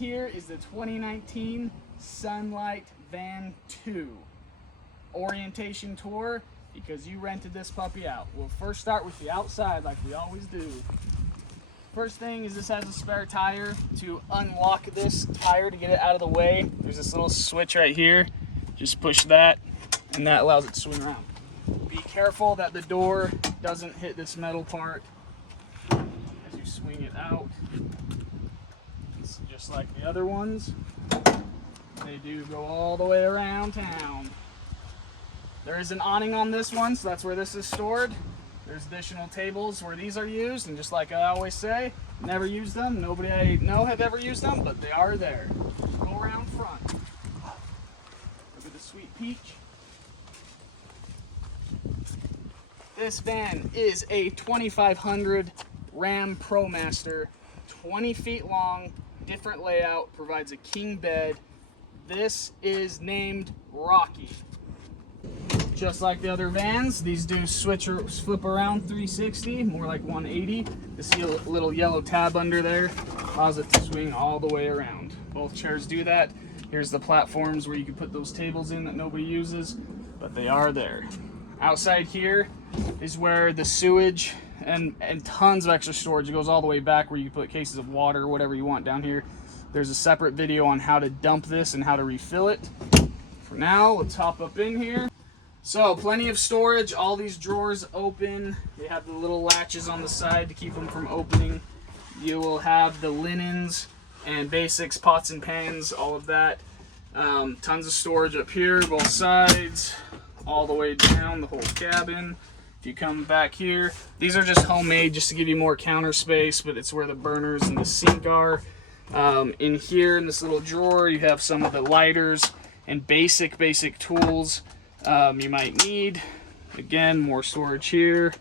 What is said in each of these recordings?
here is the 2019 Sunlight Van 2 orientation tour, because you rented this puppy out. We'll first start with the outside like we always do. First thing is this has a spare tire. To unlock this tire to get it out of the way, there's this little switch right here. Just push that and that allows it to swing around. Be careful that the door doesn't hit this metal part as you swing it out. It's just like the other ones. They do go all the way around town. There is an awning on this one, so that's where this is stored. There's additional tables where these are used, and just like I always say, never use them. Nobody I know have ever used them, but they are there. Go around front. Look at the sweet peach. This van is a 2500 Ram ProMaster, 20 feet long, different layout, provides a king bed. This is named Rocky. Just like the other vans, these do flip around 360, more like 180. You see a little yellow tab under there, allows it to swing all the way around. Both chairs do that. Here's the platforms where you can put those tables in that nobody uses, but they are there. Outside here is where the sewage and tons of extra storage. It goes all the way back where you can put cases of water or whatever you want down here. There's a separate video on how to dump this and how to refill it. For now, let's hop up in here. So, plenty of storage, all these drawers open. They have the little latches on the side to keep them from opening. You will have the linens and basics, pots and pans, all of that. Tons of storage up here, both sides, all the way down the whole cabin. If you come back here, these are just homemade just to give you more counter space, but it's where the burners and the sink are. In here, in this little drawer, you have some of the lighters and basic tools you might need. Again, more storage here.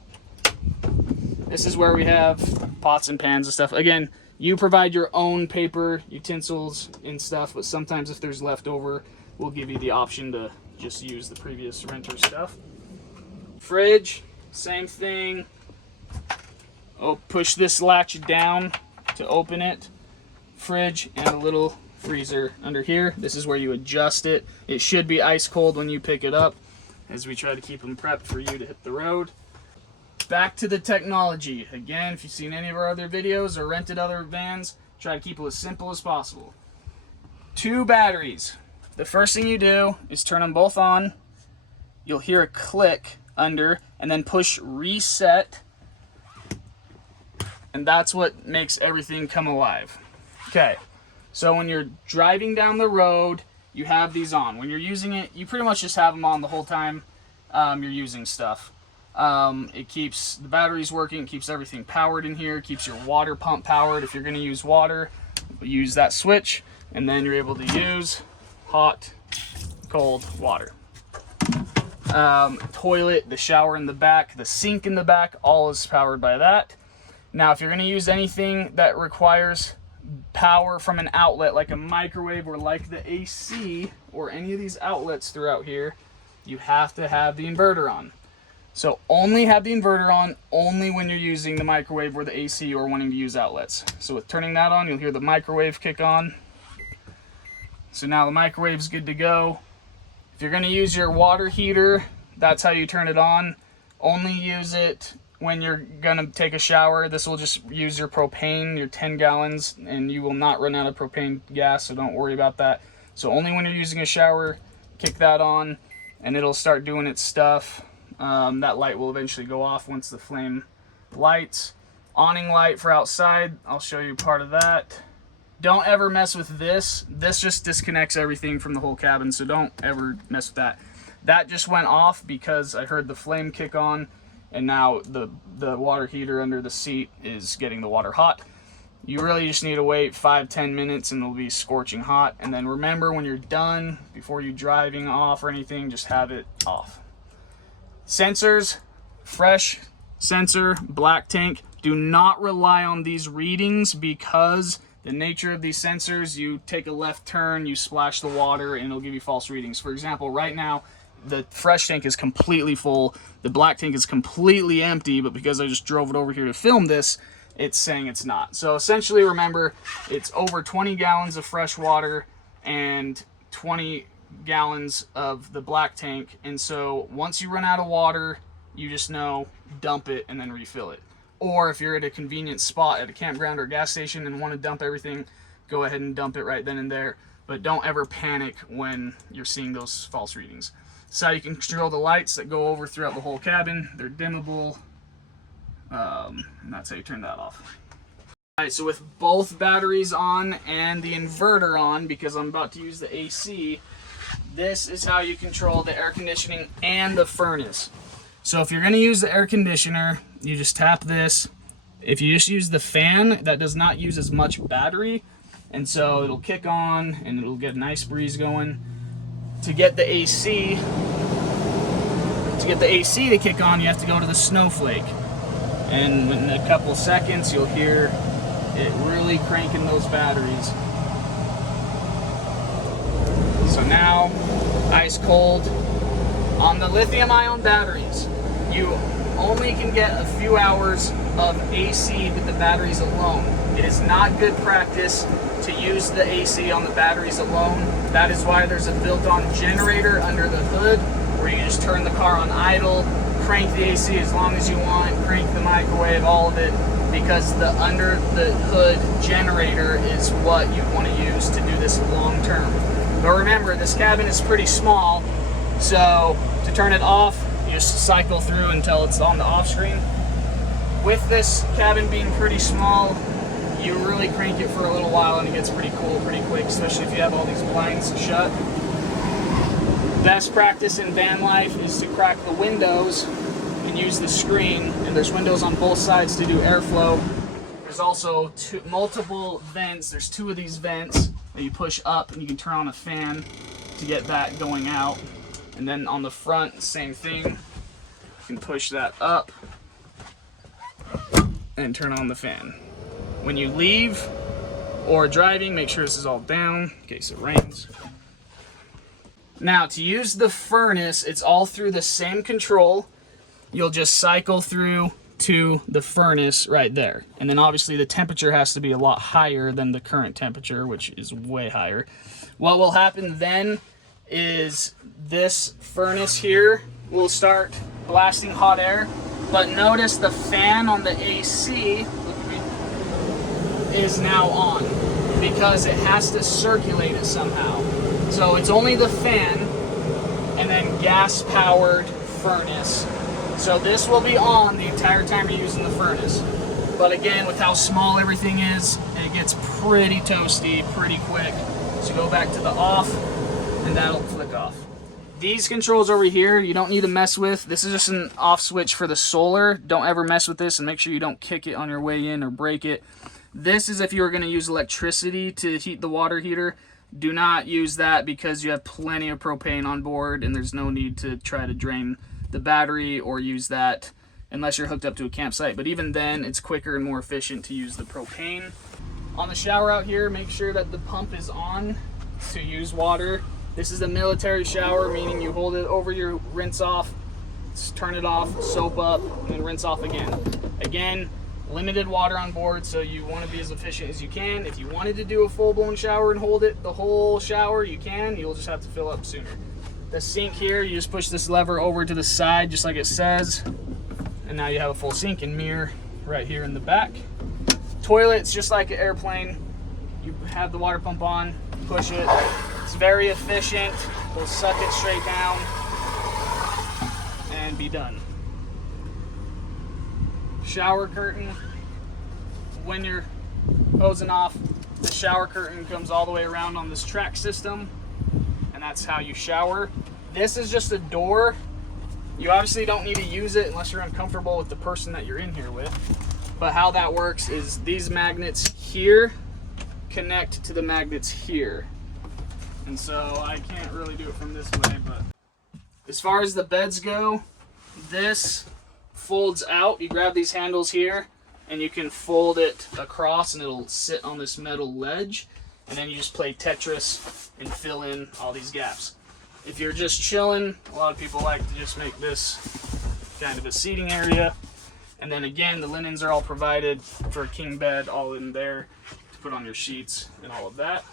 This is where we have pots and pans and stuff. Again, you provide your own paper, utensils and stuff, but sometimes if there's leftover, we'll give you the option to just use the previous renter stuff. Fridge, same thing. Oh, push this latch down to open it. Fridge and a little freezer under here. This is where you adjust it. It should be ice cold when you pick it up, as we try to keep them prepped for you to hit the road. Back to the technology. Again, if you've seen any of our other videos or rented other vans, try to keep it as simple as possible. 2 batteries. The first thing you do is turn them both on. You'll hear a click under, and then push reset, and that's what makes everything come alive. Okay. So when you're driving down the road, you have these on. When you're using it, you pretty much just have them on the whole time you're using stuff. It keeps the batteries working, it keeps everything powered in here, keeps your water pump powered. If you're going to use water, use that switch, and then you're able to use hot, cold water. Toilet, the shower in the back, the sink in the back, all is powered by that. Now, if you're going to use anything that requires power from an outlet like a microwave or like the AC or any of these outlets throughout here, you have to have the inverter on. So only have the inverter on only when you're using the microwave or the AC or wanting to use outlets. So with turning that on, you'll hear the microwave kick on. So now the microwave's good to go. If you're going to use your water heater, that's how you turn it on. Only use it when you're gonna take a shower. This will just use your propane, your 10 gallons, and you will not run out of propane gas, so don't worry about that. So only when you're using a shower, kick that on, and it'll start doing its stuff. That light will eventually go off once the flame lights. Awning light for outside, I'll show you part of that. Don't ever mess with this. This just disconnects everything from the whole cabin, so don't ever mess with that. That just went off because I heard the flame kick on, and now the water heater under the seat is getting the water hot. You really just need to wait 5-10 minutes and it'll be scorching hot. And then remember, when you're done, before you're driving off or anything, just have it off. Sensors, fresh sensor, black tank. Do not rely on these readings, because the nature of these sensors, you take a left turn, you splash the water, and it'll give you false readings. For example, right now, the fresh tank is completely full. The black tank is completely empty, but because I just drove it over here to film this, it's saying it's not. So essentially, remember, it's over 20 gallons of fresh water and 20 gallons of the black tank. And so once you run out of water, you just know, dump it and then refill it. Or if you're at a convenient spot at a campground or a gas station and want to dump everything, go ahead and dump it right then and there. But don't ever panic when you're seeing those false readings. So you can control the lights that go over throughout the whole cabin. They're dimmable. And that's how you turn that off. Alright, so with both batteries on and the inverter on, because I'm about to use the AC, this is how you control the air conditioning and the furnace. So if you're going to use the air conditioner, you just tap this. If you just use the fan, that does not use as much battery, and so it'll kick on and it'll get a nice breeze going. To get the AC to kick on, you have to go to the snowflake, and in a couple seconds you'll hear it really cranking those batteries. So now, ice cold. On the lithium-ion batteries, you only can get a few hours of AC with the batteries alone. It is not good practice to use the AC on the batteries alone. That is why there's a built-on generator under the hood where you can just turn the car on idle, crank the AC as long as you want, crank the microwave, all of it, because the under the hood generator is what you want to use to do this long term. But remember, this cabin is pretty small, so to turn it off, you just cycle through until it's on the off screen. With this cabin being pretty small, you really crank it for a little while and it gets pretty cool pretty quick, especially if you have all these blinds shut. Best practice in van life is to crack the windows and use the screen, and there's windows on both sides to do airflow. There's also multiple vents. There's 2 of these vents that you push up and you can turn on a fan to get that going out. And then on the front, same thing. You can push that up and turn on the fan. When you leave or driving, make sure this is all down in case it rains. Now, to use the furnace, it's all through the same control. You'll just cycle through to the furnace right there. And then obviously the temperature has to be a lot higher than the current temperature, which is way higher. What will happen then is this furnace here will start blasting hot air, but notice the fan on the AC is now on because it has to circulate it somehow. So it's only the fan and then gas powered furnace. So this will be on the entire time you're using the furnace. But again, with how small everything is, it gets pretty toasty pretty quick. So go back to the off and that'll flick off. These controls over here, you don't need to mess with. This is just an off switch for the solar. Don't ever mess with this, and make sure you don't kick it on your way in or break it. This is if you were going to use electricity to heat the water heater. Do not use that because you have plenty of propane on board and there's no need to try to drain the battery or use that unless you're hooked up to a campsite. But even then, it's quicker and more efficient to use the propane. On the shower out here, make sure that the pump is on to use water. This is a military shower, meaning you hold it over your rinse off, turn it off, soap up, and then rinse off again. Again, limited water on board, so you want to be as efficient as you can. If you wanted to do a full-blown shower and hold it the whole shower, you can. You'll just have to fill up sooner. The sink here, you just push this lever over to the side, just like it says, and now you have a full sink and mirror right here in the back. Toilet's just like an airplane. You have the water pump on, push it. It's very efficient. We'll suck it straight down and be done. Shower curtain, when you're hosing off, the shower curtain comes all the way around on this track system, and that's how you shower. This is just a door. You obviously don't need to use it unless you're uncomfortable with the person that you're in here with. But how that works is these magnets here connect to the magnets here. And so I can't really do it from this way, but as far as the beds go, this folds out. You grab these handles here and you can fold it across and it'll sit on this metal ledge, and then you just play Tetris and fill in all these gaps. If you're just chilling, a lot of people like to just make this kind of a seating area. And then again, the linens are all provided for a king bed, all in there to put on your sheets and all of that.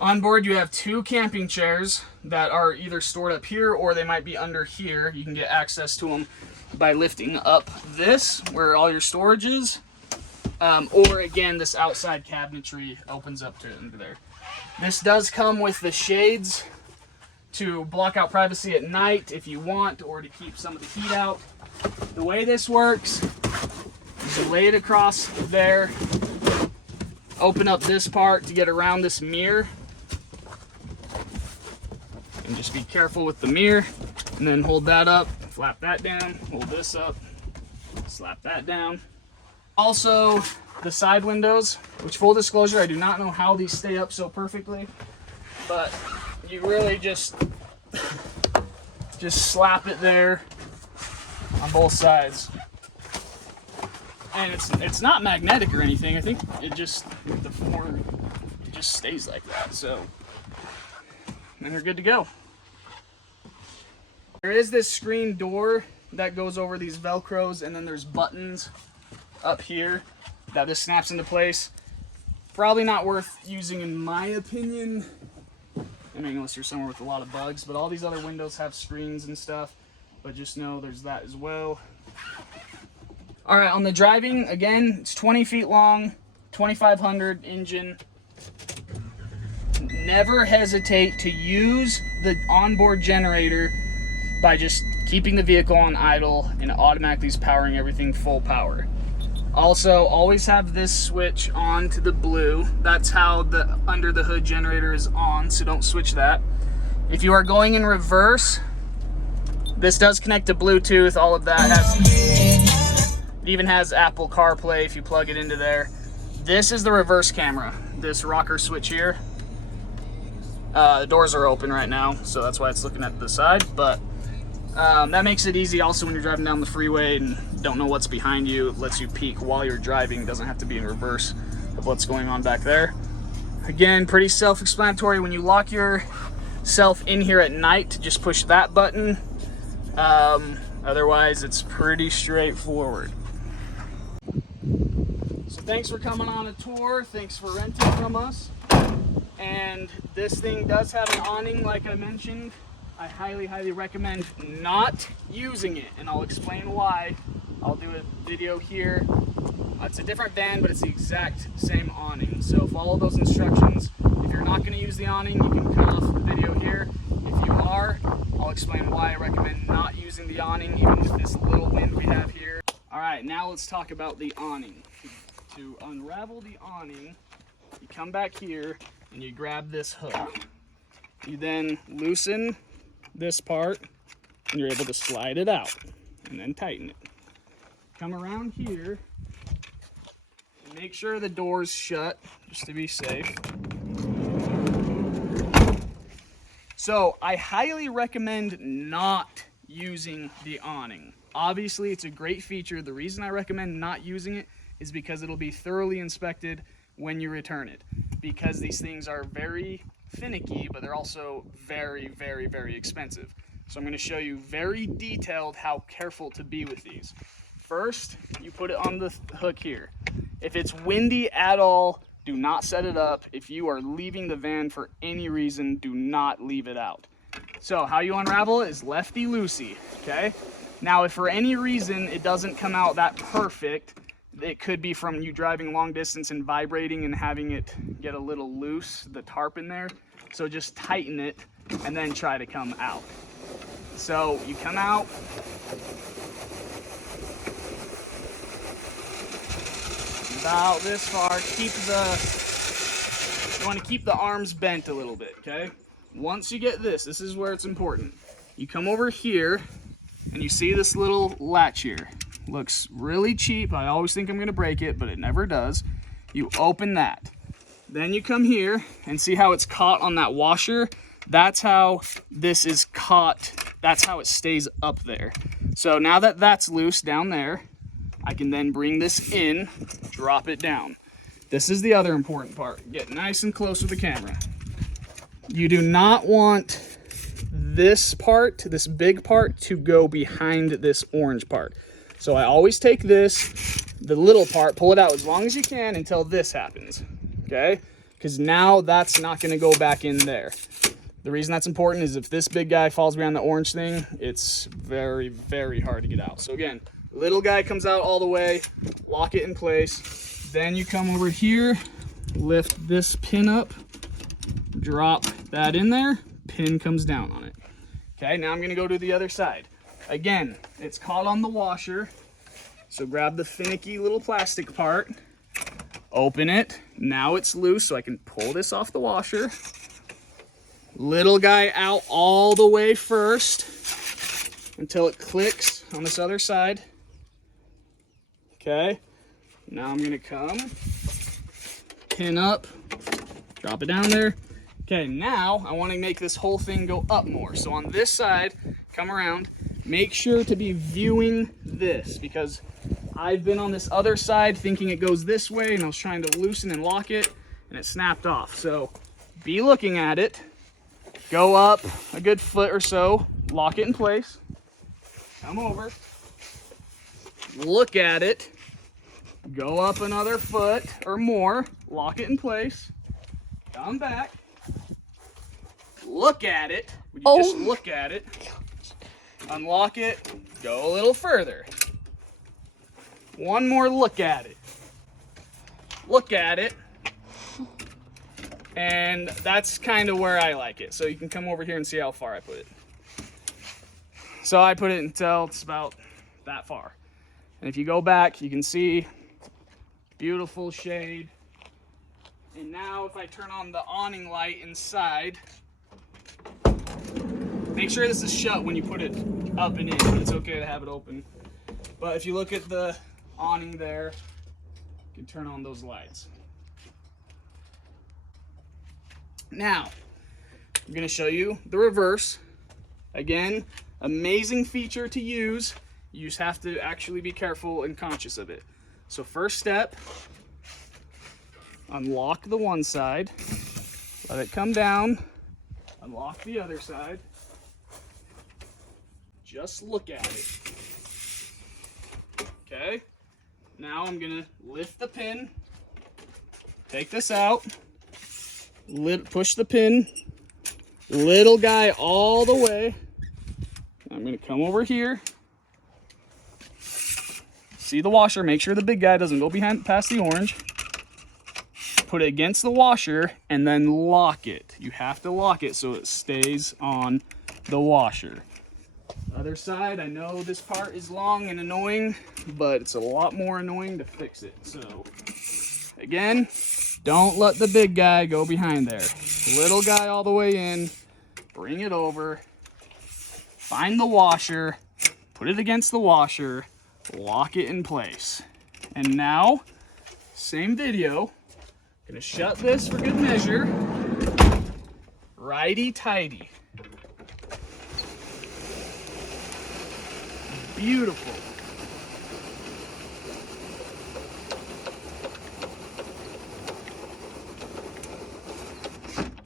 On board, you have 2 camping chairs that are either stored up here or they might be under here. You can get access to them by lifting up this, where all your storage is. Or again, this outside cabinetry opens up to under there. This does come with the shades to block out privacy at night if you want, or to keep some of the heat out. The way this works is you lay it across there, open up this part to get around this mirror, and just be careful with the mirror, and then hold that up, flap that down, hold this up, slap that down. Also, the side windows, which, full disclosure, I do not know how these stay up so perfectly, but you really just slap it there on both sides. And it's not magnetic or anything. I think it just, the form, it just stays like that. So, and they're good to go. There is this screen door that goes over these Velcros, and then there's buttons up here that this snaps into place. Probably not worth using in my opinion. I mean, unless you're somewhere with a lot of bugs, but all these other windows have screens and stuff, but just know there's that as well. All right, on the driving, again, it's 20 feet long, 2500 engine. Never hesitate to use the onboard generator by just keeping the vehicle on idle, and it automatically is powering everything full power. Also, always have this switch on to the blue. That's how the under the hood generator is on, so don't switch that. If you are going in reverse, this does connect to Bluetooth. All of that it even has Apple CarPlay if you plug it into there. This is the reverse camera, this rocker switch here. The doors are open right now, so that's why it's looking at the side, but that makes it easy also when you're driving down the freeway and don't know what's behind you. It lets you peek while you're driving. It doesn't have to be in reverse of what's going on back there. Again, pretty self-explanatory. When you lock yourself in here at night, just push that button. Otherwise, it's pretty straightforward. So thanks for coming on a tour. Thanks for renting from us. And this thing does have an awning, like I mentioned. I highly, highly recommend not using it, and I'll explain why. I'll do a video here. It's a different van, but it's the exact same awning. So follow those instructions. If you're not going to use the awning, you can cut off the video here. If you are, I'll explain why I recommend not using the awning, even with this little wind we have here. All right, now let's talk about the awning. To unravel the awning, you come back here and you grab this hook. You then loosen this part and you're able to slide it out and then tighten it. Come around here and make sure the door's shut just to be safe. So I highly recommend not using the awning. Obviously it's a great feature. The reason I recommend not using it is because it'll be thoroughly inspected when you return it, because these things are very finicky, but they're also very, very, very expensive. So I'm going to show you very detailed how careful to be with these. First, you put it on the hook here. If it's windy at all, do not set it up. If you are leaving the van for any reason, do not leave it out. So how you unravel it is lefty-loosey, okay? Now, if for any reason it doesn't come out that perfect, it could be from you driving long distance and vibrating and having it get a little loose, the tarp in there. So just tighten it and then try to come out. So you come out. About this far. You want to keep the arms bent a little bit, okay? Once you get this is where it's important. You come over here and you see this little latch here. Looks really cheap. I always think I'm going to break it, but it never does. You open that. Then you come here and see how it's caught on that washer. That's how this is caught. That's how it stays up there. So now that that's loose down there, I can then bring this in, drop it down. This is the other important part. Get nice and close with the camera. You do not want this part, this big part, to go behind this orange part. So I always take this, the little part, pull it out as long as you can until this happens, okay? Because now that's not gonna go back in there. The reason that's important is if this big guy falls behind the orange thing, it's very, very hard to get out. So again, little guy comes out all the way, lock it in place. Then you come over here, lift this pin up, drop that in there, pin comes down on it. Okay, now I'm gonna go to the other side. Again, it's caught on the washer. So grab the finicky little plastic part, open it. Now it's loose, so I can pull this off the washer. Little guy out all the way first until it clicks on this other side. Okay, now I'm gonna come, pin up, drop it down there. Okay, now I wanna make this whole thing go up more. So on this side, come around, make sure to be viewing this, because I've been on this other side thinking it goes this way, and I was trying to loosen and lock it, and it snapped off. So be looking at it, go up a good foot or so, lock it in place, come over, look at it, go up another foot or more, lock it in place, come back, look at it, just look at it, unlock it, go a little further. One more look at it. Look at it. And that's kind of where I like it. So you can come over here and see how far I put it. So I put it until it's about that far. And if you go back, you can see beautiful shade. And now if I turn on the awning light inside, make sure this is shut when you put it up and in, but it's okay to have it open. But if you look at the awning there, you can turn on those lights. Now, I'm gonna show you the reverse. Again, amazing feature to use. You just have to actually be careful and conscious of it. So first step, unlock the one side, let it come down, unlock the other side, just look at it. Okay, now I'm gonna lift the pin, take this out, push the pin, little guy all the way. I'm gonna come over here, see the washer, make sure the big guy doesn't go past the orange. Put it against the washer and then lock it. You have to lock it so it stays on the washer. Other side, I know this part is long and annoying, but it's a lot more annoying to fix it. So again, don't let the big guy go behind there. Little guy all the way in, bring it over, find the washer, put it against the washer, lock it in place. And now, same video, gonna shut this for good measure, righty-tighty. Beautiful.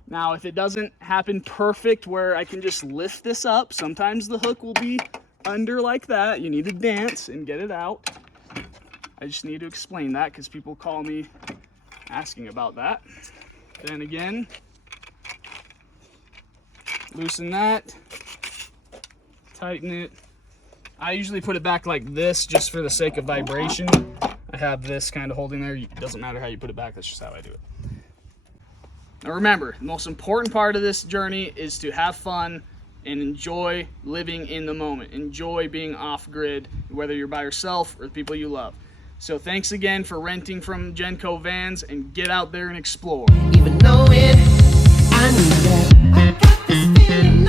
Now, if it doesn't happen perfect where I can just lift this up, sometimes the hook will be under like that. You need to dance and get it out. I just need to explain that because people call me asking about that. Then again, loosen that, tighten it. I usually put it back like this just for the sake of vibration. I have this kind of holding there. It doesn't matter how you put it back, that's just how I do it. Now remember, the most important part of this journey is to have fun and enjoy living in the moment. Enjoy being off-grid, whether you're by yourself or the people you love. So thanks again for renting from Jenco Vans, and get out there and explore. Even knowing I knew that I got this feeling.